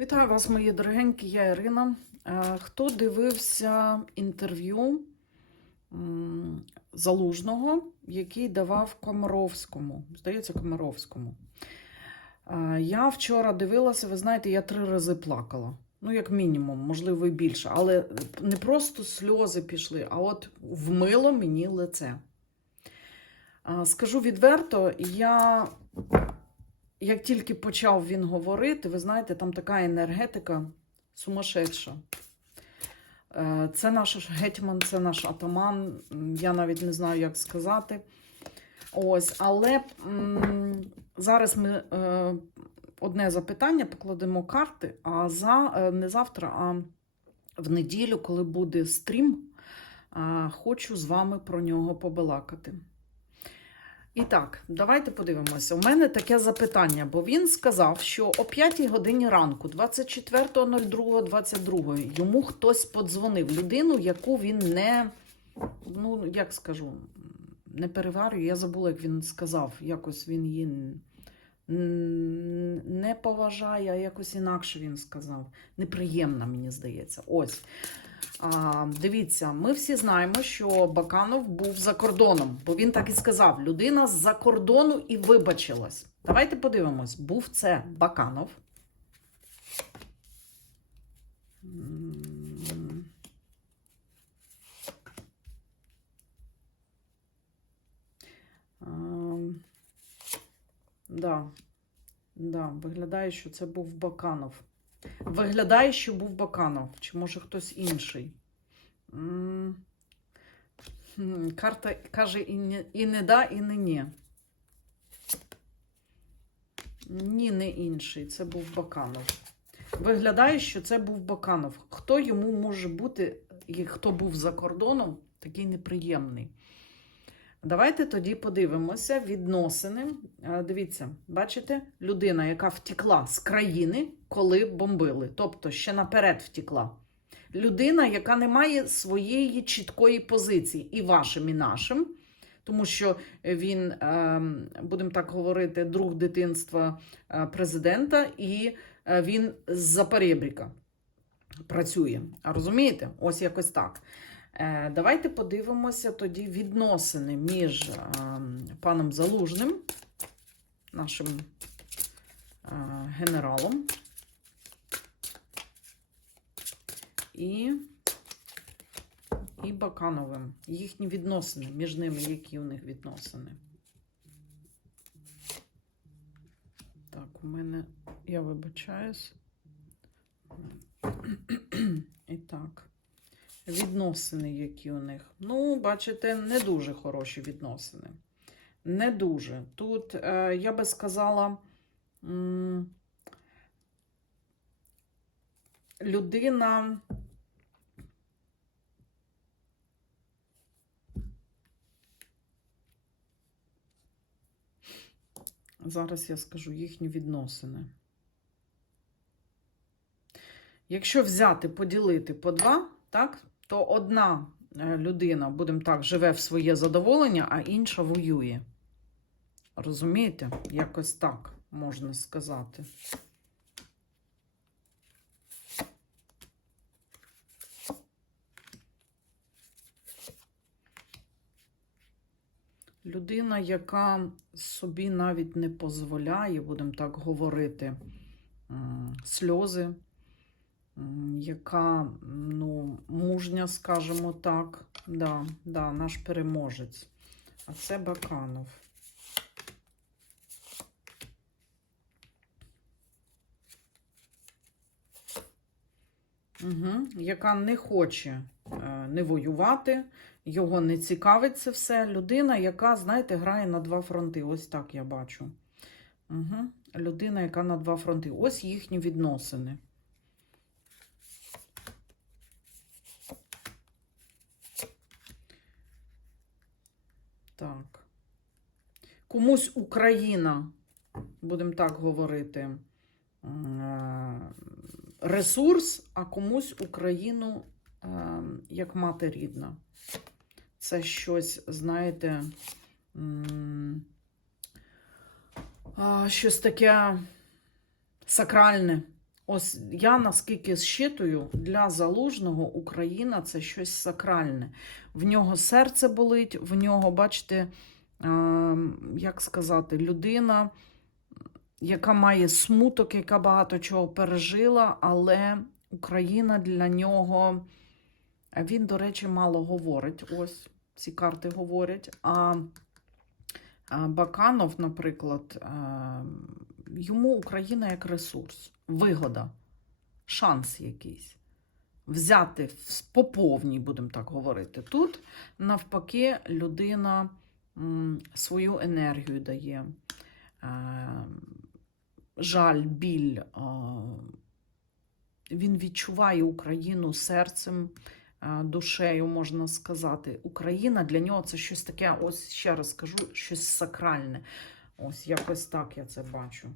Вітаю вас, мої дорогенькі, я Ірина. Е, Хто дивився інтерв'ю Залужного, який давав Комаровському? Здається, Комаровському. Е, Я вчора дивилася, ви знаєте, я три рази плакала. Ну, як мінімум, можливо, і більше. Але не просто сльози пішли, а от вмило мені лице. Е, Скажу відверто, я як тільки почав він говорити, ви знаєте, там така енергетика сумасшедша. Е, Це наш гетьман, це наш атаман. Я навіть не знаю, як сказати. Ось, але зараз ми е, одне запитання покладемо карти, а за, е, не завтра, а в неділю, коли буде стрім, хочу з вами про нього побалакати. І так, давайте подивимося. У мене таке запитання, бо він сказав, що о 5 годині ранку, 24.02.22, йому хтось подзвонив людину, яку він не, ну, як скажу, не переварює. Я забула, як він сказав. Якось він її не поважає, а якось інакше він сказав. Неприємна, мені здається. Ось. Дивіться, ми всі знаємо, що Баканов був за кордоном, бо він так і сказав: людина з-за кордону і вибачилась. Давайте подивимось, був це Баканов. Да, да, виглядає, що це був Баканов. Виглядає, що був Баканов, чи може хтось інший. Карта каже і не, і не да, і не ні. Ні, не інший. Це був Баканов. Виглядає, що це був Баканов. Хто йому може бути, і хто був за кордоном, такий неприємний. Давайте тоді подивимося відносини. Е, Дивіться, бачите, людина, яка втекла з країни, коли бомбили, тобто ще наперед втекла. Людина, яка не має своєї чіткої позиції, і вашим, і нашим, тому що він, ем, будемо так говорити, друг дитинства е, президента, і е, він з-за перебріка працює. А розумієте? Ось якось так. Е, Давайте подивимося тоді відносини між е, паном Залужним, нашим е, генералом, і, і Бакановим. Їхні відносини, між ними, які у них відносини. Так, у мене, я вибачаюсь. І так. Відносини, які у них. Ну, бачите, не дуже хороші відносини. Не дуже. Тут, е, я би сказала, людина. Зараз я скажу їхні відносини. Якщо взяти, поділити по два, так, то одна е, людина, будемо так, живе в своє задоволення, а інша воює. Розумієте? Якось так можна сказати. Людина, яка собі навіть не дозволяє, будемо так говорити, сльози, яка ну, мужня, скажімо так. Да, да, наш переможець. А це Баканов. Угу. Яка не хоче е, не воювати, його не цікавить це все. Людина, яка, знаєте, грає на два фронти. Ось так я бачу. Угу. Людина, яка на два фронти. Ось їхні відносини. Так. Комусь Україна, будемо так говорити, е, ресурс, а комусь Україну е, як мати рідна. Це щось, знаєте, щось таке сакральне. Ось я наскільки зчитую, для залужного Україна це щось сакральне. В нього серце болить, в нього, бачите, е, як сказати, людина, яка має смуток, яка багато чого пережила, але Україна для нього. Він, до речі, мало говорить. Ось ці карти говорять. А, а Баканов, наприклад, е, йому Україна як ресурс, вигода, шанс якийсь. Взяти по повній, будемо так говорити. Тут, навпаки, людина свою енергію дає. Е, жаль, біль. е, Він відчуває Україну серцем, е, душею, можна сказати. Україна для нього це щось таке, ось ще раз скажу, щось сакральне. Ось якось так я це бачу.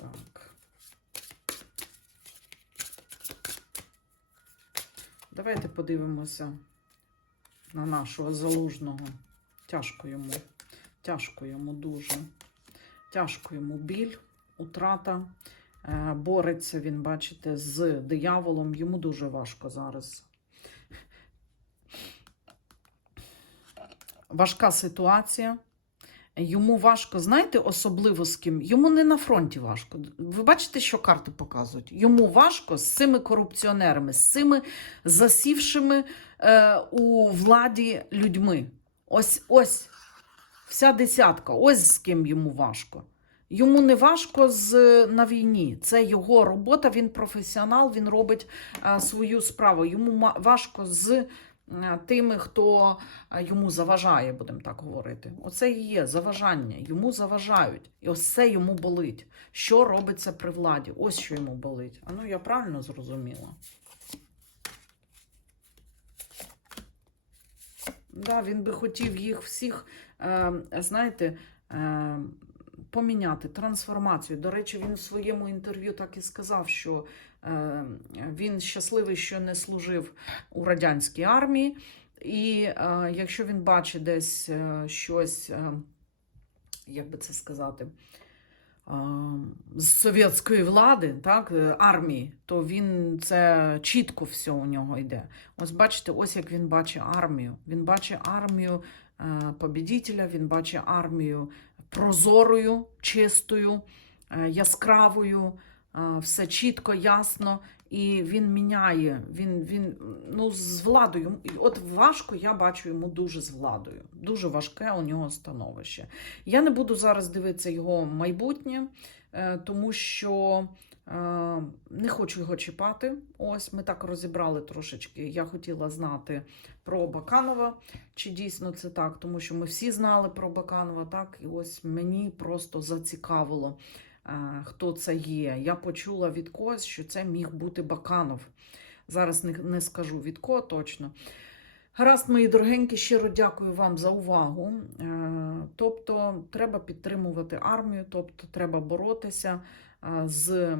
Так. Давайте подивимося на нашого залужного. Тяжко йому. Тяжко йому дуже. Тяжко йому біль, утрата. Е, Бореться він, бачите, з дияволом. Йому дуже важко зараз. Важка ситуація. Йому важко, знаєте, особливо з ким? Йому не на фронті важко. Ви бачите, що карти показують? Йому важко з цими корупціонерами, з цими засівшими е, у владі людьми. Ось ось вся десятка, ось з ким йому важко. Йому не важко з, на війні. Це його робота, він професіонал, він робить е, свою справу. Йому важко з тими, хто е, йому заважає, будемо так говорити. Оце і є заважання. Йому заважають. І ось це йому болить. Що робиться при владі? Ось що йому болить. А ну я правильно зрозуміла. Да, він би хотів їх всіх, е, знаєте, е, поміняти трансформацію. До речі, він в своєму інтерв'ю так і сказав, що е, він щасливий, що не служив у радянській армії. І е, якщо він бачить десь е, щось, як би це сказати, з совєтської влади, так, армії, то він це чітко все у нього йде. Ось бачите, ось як він бачить армію. Він бачить армію побідітеля, він бачить армію прозорою, чистою, е, яскравою, е, все чітко, ясно. І він міняє, він, він ну, з владою. От важко я бачу йому дуже з владою. Дуже важке у нього становище. Я не буду зараз дивитися його майбутнє, е, тому що не хочу його чіпати. Ось ми так розібрали трошечки. Я хотіла знати про Баканова, чи дійсно це так, тому що ми всі знали про Баканова, так, і ось мені просто зацікавило, е, хто це є. Я почула від когось, що це міг бути Баканов. Зараз не скажу від кого точно. Гаразд, мої дорогенькі, щиро дякую вам за увагу. Е, Тобто, треба підтримувати армію, тобто треба боротися е, з е,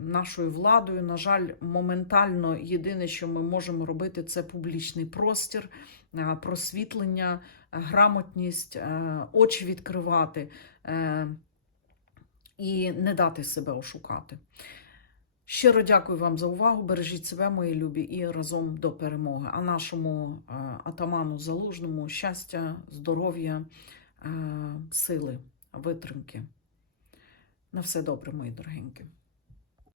нашою владою. На жаль, моментально єдине, що ми можемо робити, це публічний простір, просвітлення, грамотність, очі відкривати і не дати себе ошукати. Щиро дякую вам за увагу. Бережіть себе, мої любі, і разом до перемоги. А нашому е, атаману залужному щастя, здоров'я, е, сили, витримки. На все добре, мої дорогенькі.